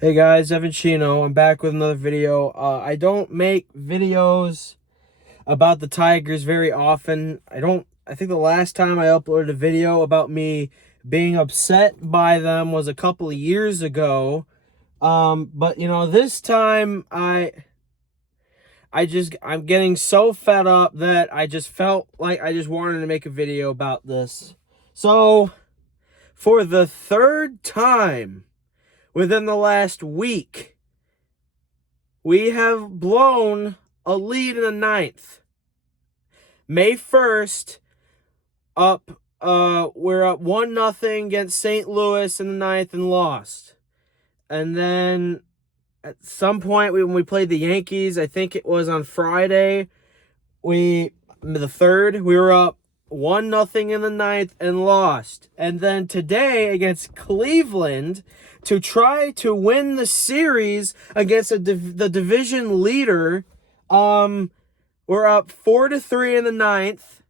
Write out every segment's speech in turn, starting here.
Hey guys, Evan Chino. I'm back with another video. I don't make videos about the Tigers very often. I think the last time I uploaded a video about me being upset by them was a couple of years ago. But this time I'm getting so fed up that I just felt like I just wanted to make a video about this. So, for the third time within the last week, we have blown a lead in the ninth. May 1st, we're up 1-0 against St. Louis in the ninth and lost. And then at some point when we played the Yankees, I think it was on Friday, the 3rd, we were up 1-0 in the ninth and lost. And then today against Cleveland, to try to win the series against the division leader, we're up 4-3 in the ninth.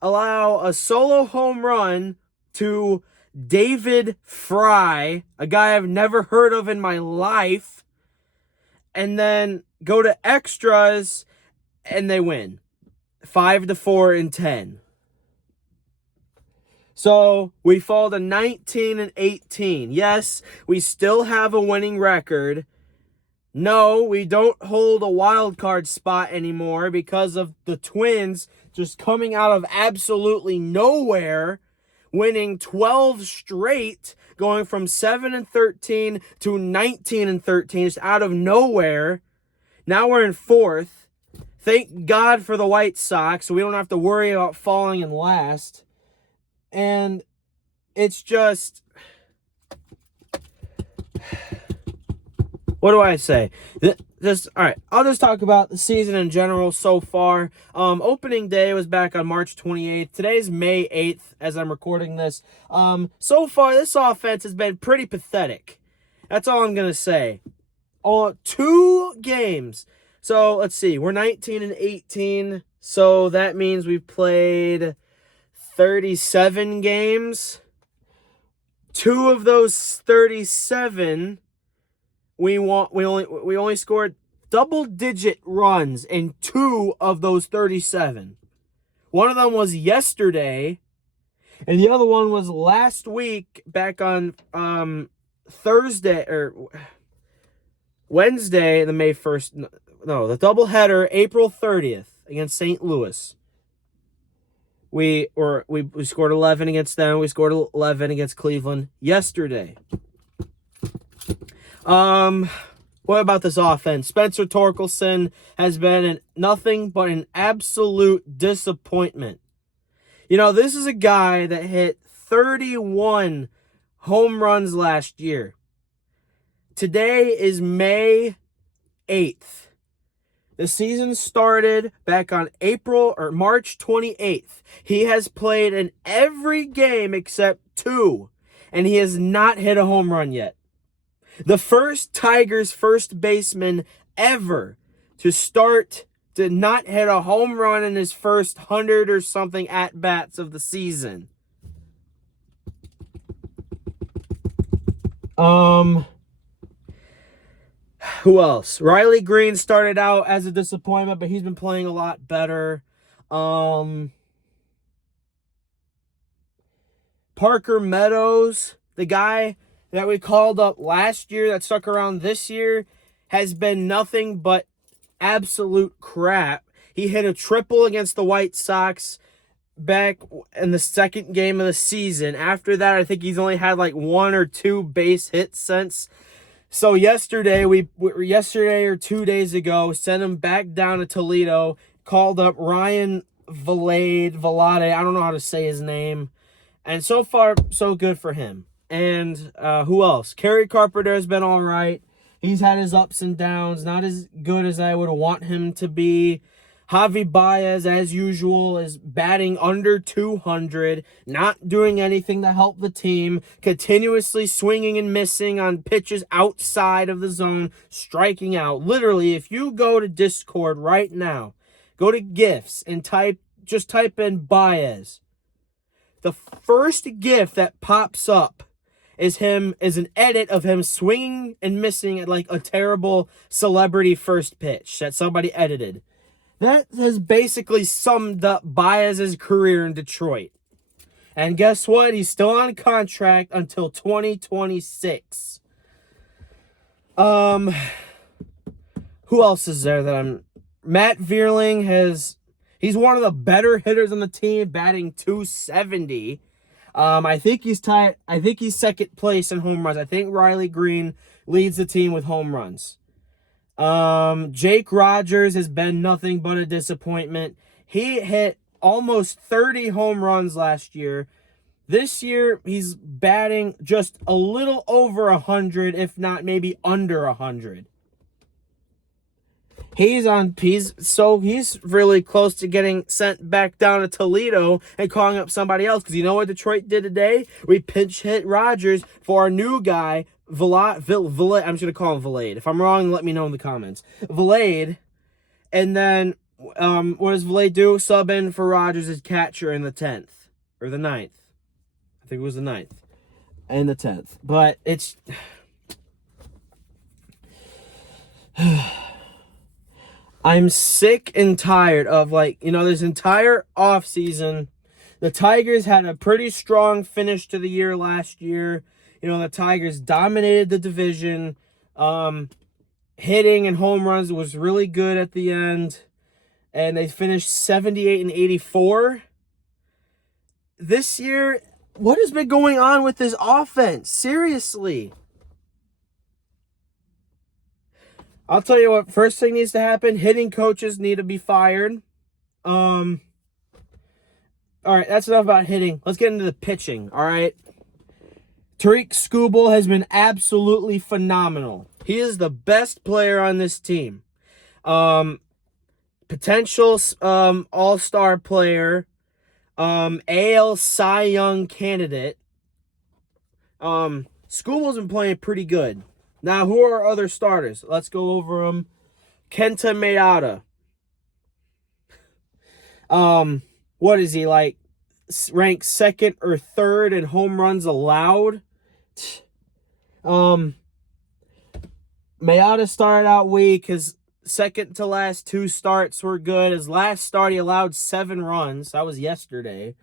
Allow a solo home run to David Fry, a guy I've never heard of in my life, and then go to extras, and they win 5-4 in 10. So we fall to 19-18. Yes, we still have a winning record. No, we don't hold a wild card spot anymore because of the Twins just coming out of absolutely nowhere, winning 12 straight, going from 7-13 to 19-13, just out of nowhere. Now we're in 4th. Thank God for the White Sox, so we don't have to worry about falling in last. And it's just, what do I say? All right, I'll just talk about the season in general so far. Opening day was back on March 28th. Today's May 8th as I'm recording this. So far, this offense has been pretty pathetic. That's all I'm going to say. 2 games. So, let's see. We're 19-18. So, that means we've played 37 games. 2 of those 37, we only scored double-digit runs in 2 of those 37. One of them was yesterday, and the other one was last week, back on Thursday or Wednesday, the May 1st. No, the doubleheader, April 30th against St. Louis. We scored 11 against them. We scored 11 against Cleveland yesterday. What about this offense? Spencer Torkelson has been nothing but an absolute disappointment. This is a guy that hit 31 home runs last year. Today is May 8th. The season started back on March 28th. He has played in every game except 2, and he has not hit a home run yet. The first Tigers first baseman ever to not hit a home run in his first 100 or something at-bats of the season. Who else? Riley Green started out as a disappointment, but he's been playing a lot better. Parker Meadows, the guy that we called up last year that stuck around this year, has been nothing but absolute crap. He hit a triple against the White Sox back in the second game of the season. After that, I think he's only had like 1 or 2 base hits since. So yesterday, yesterday or 2 days ago, sent him back down to Toledo, called up Ryan Vlade, I don't know how to say his name. And so far, so good for him. And who else? Kerry Carpenter has been all right. He's had his ups and downs, not as good as I would want him to be. Javi Baez, as usual, is batting under 200, not doing anything to help the team, continuously swinging and missing on pitches outside of the zone, striking out. Literally, if you go to Discord right now, go to GIFs and just type in Baez. The first GIF that pops up is an edit of him swinging and missing at like a terrible celebrity first pitch that somebody edited. That has basically summed up Baez's career in Detroit. And guess what? He's still on contract until 2026. Who else is there that I'm... Matt Vierling he's one of the better hitters on the team, batting .270. I think he's second place in home runs. I think Riley Green leads the team with home runs. Jake Rogers has been nothing but a disappointment. He hit almost 30 home runs last year. This year, he's batting just a little over 100, if not maybe under 100. He's really close to getting sent back down to Toledo and calling up somebody else. Because you know what Detroit did today? We pinch hit Rogers for our new guy, Vlad. I'm just going to call him Vlad. If I'm wrong, let me know in the comments. Vlad. And then, what does Vlad do? Sub in for Rogers as catcher in the 10th. Or the 9th. I think it was the 9th. And the 10th. But it's... I'm sick and tired of, this entire offseason. The Tigers had a pretty strong finish to the year last year. The Tigers dominated the division. Hitting and home runs was really good at the end. And they finished 78 and 84. This year, what has been going on with this offense? Seriously. I'll tell you what, first thing needs to happen, hitting coaches need to be fired. All right, that's enough about hitting. Let's get into the pitching, all right? Tariq Skubal has been absolutely phenomenal. He is the best player on this team. Potential all-star player, AL Cy Young candidate. Skubal's been playing pretty good. Now, who are our other starters? Let's go over them. Kenta Maeda. What is he, ranked second or third in home runs allowed? Maeda started out weak. His second to last 2 starts were good. His last start, he allowed 7 runs. That was yesterday.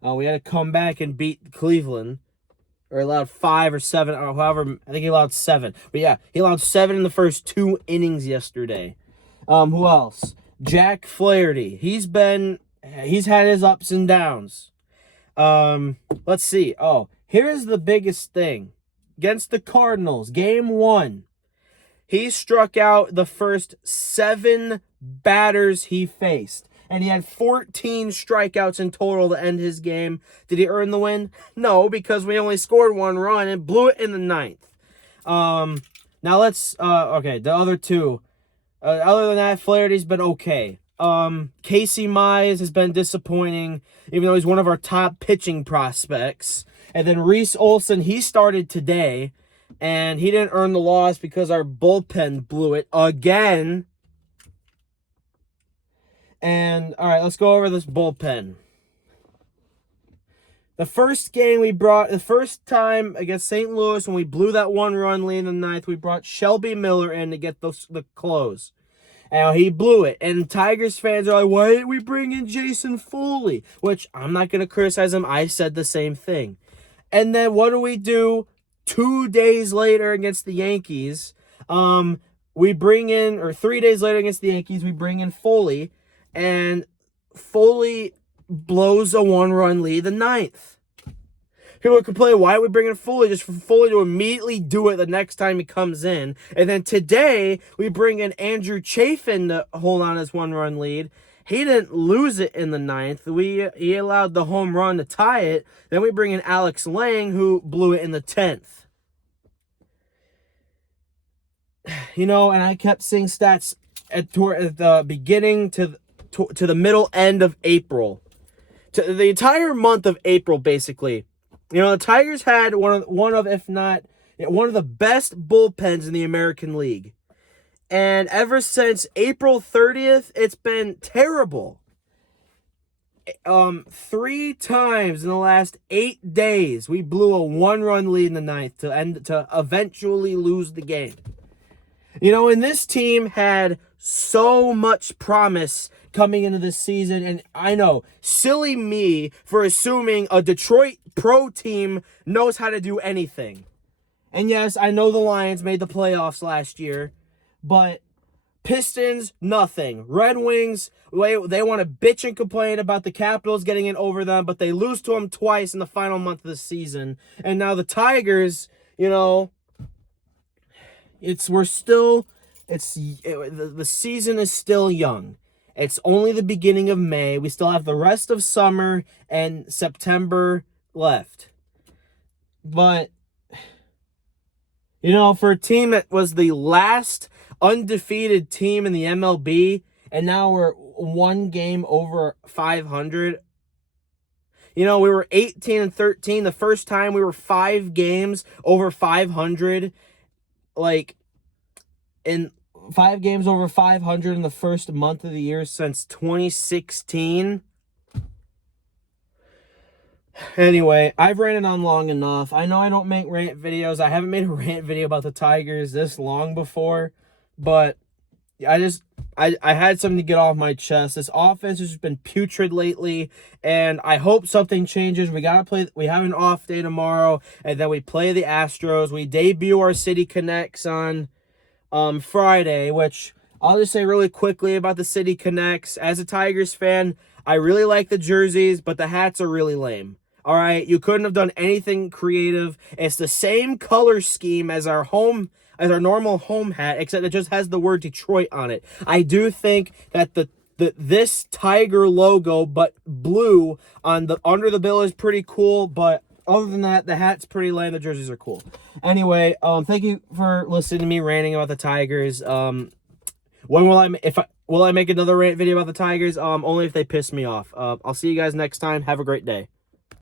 We had to come back and beat Cleveland. Or allowed 5 or 7, or however, I think he allowed 7. But yeah, he allowed 7 in the first 2 innings yesterday. Who else? Jack Flaherty. He's had his ups and downs. Let's see. Oh, here's the biggest thing. Against the Cardinals, game 1. He struck out the first 7 batters he faced. And he had 14 strikeouts in total to end his game. Did he earn the win? No, because we only scored 1 run and blew it in the 9th. Now let's, the other 2. Other than that, Flaherty's been okay. Casey Mize has been disappointing, even though he's one of our top pitching prospects. And then Reese Olson, he started today, and he didn't earn the loss because our bullpen blew it again. And, all right, let's go over this bullpen. The first time against St. Louis, when we blew that 1-run lead in the 9th, we brought Shelby Miller in to get the close. And he blew it. And Tigers fans are like, why didn't we bring in Jason Foley? Which, I'm not going to criticize him. I said the same thing. And then what do? 2 days later against the Yankees, we bring in, or 3 days later against the Yankees, we bring in Foley. And Foley blows a 1-run lead the 9th. People complain, why are we bringing Foley? Just for Foley to immediately do it the next time he comes in. And then today, we bring in Andrew Chafin to hold on his 1-run lead. He didn't lose it in the 9th. He allowed the home run to tie it. Then we bring in Alex Lang, who blew it in the 10th. And I kept seeing stats at the beginning to the middle end of April. To the entire month of April, basically. The Tigers had one of the best bullpens in the American League. And ever since April 30th, it's been terrible. 3 times in the last 8 days, we blew a 1-run lead in the ninth to eventually lose the game. You know, and this team had so much promise coming into this season, and I know, silly me for assuming a Detroit pro team knows how to do anything. And yes, I know the Lions made the playoffs last year, but Pistons, nothing. Red Wings, they want to bitch and complain about the Capitals getting it over them, but they lose to them twice in the final month of the season. And now the Tigers, you know, the season is still young. It's only the beginning of May. We still have the rest of summer and September left. But, you know, for a team that was the last undefeated team in the MLB, and now we're 1 game over 500. You know, we were 18-13 the first time we were 5 games over 500. Like, in 5 games over 500 in the first month of the year since 2016. Anyway, I've ranted on long enough. I know I don't make rant videos. I haven't made a rant video about the Tigers this long before, but I had something to get off my chest. This offense has been putrid lately, and I hope something changes. We have an off day tomorrow, and then we play the Astros. We debut our City Connects on Friday, which I'll just say really quickly about the City Connects. As a Tigers fan, I really like the jerseys, but the hats are really lame. All right, you couldn't have done anything creative. It's the same color scheme as our normal home hat, except it just has the word Detroit on it. I do think that this Tiger logo, but blue on the under the bill, is pretty cool, but other than that, the hat's pretty lame. The jerseys are cool. Anyway, thank you for listening to me ranting about the Tigers. Will I make another rant video about the Tigers? Only if they piss me off. I'll see you guys next time. Have a great day.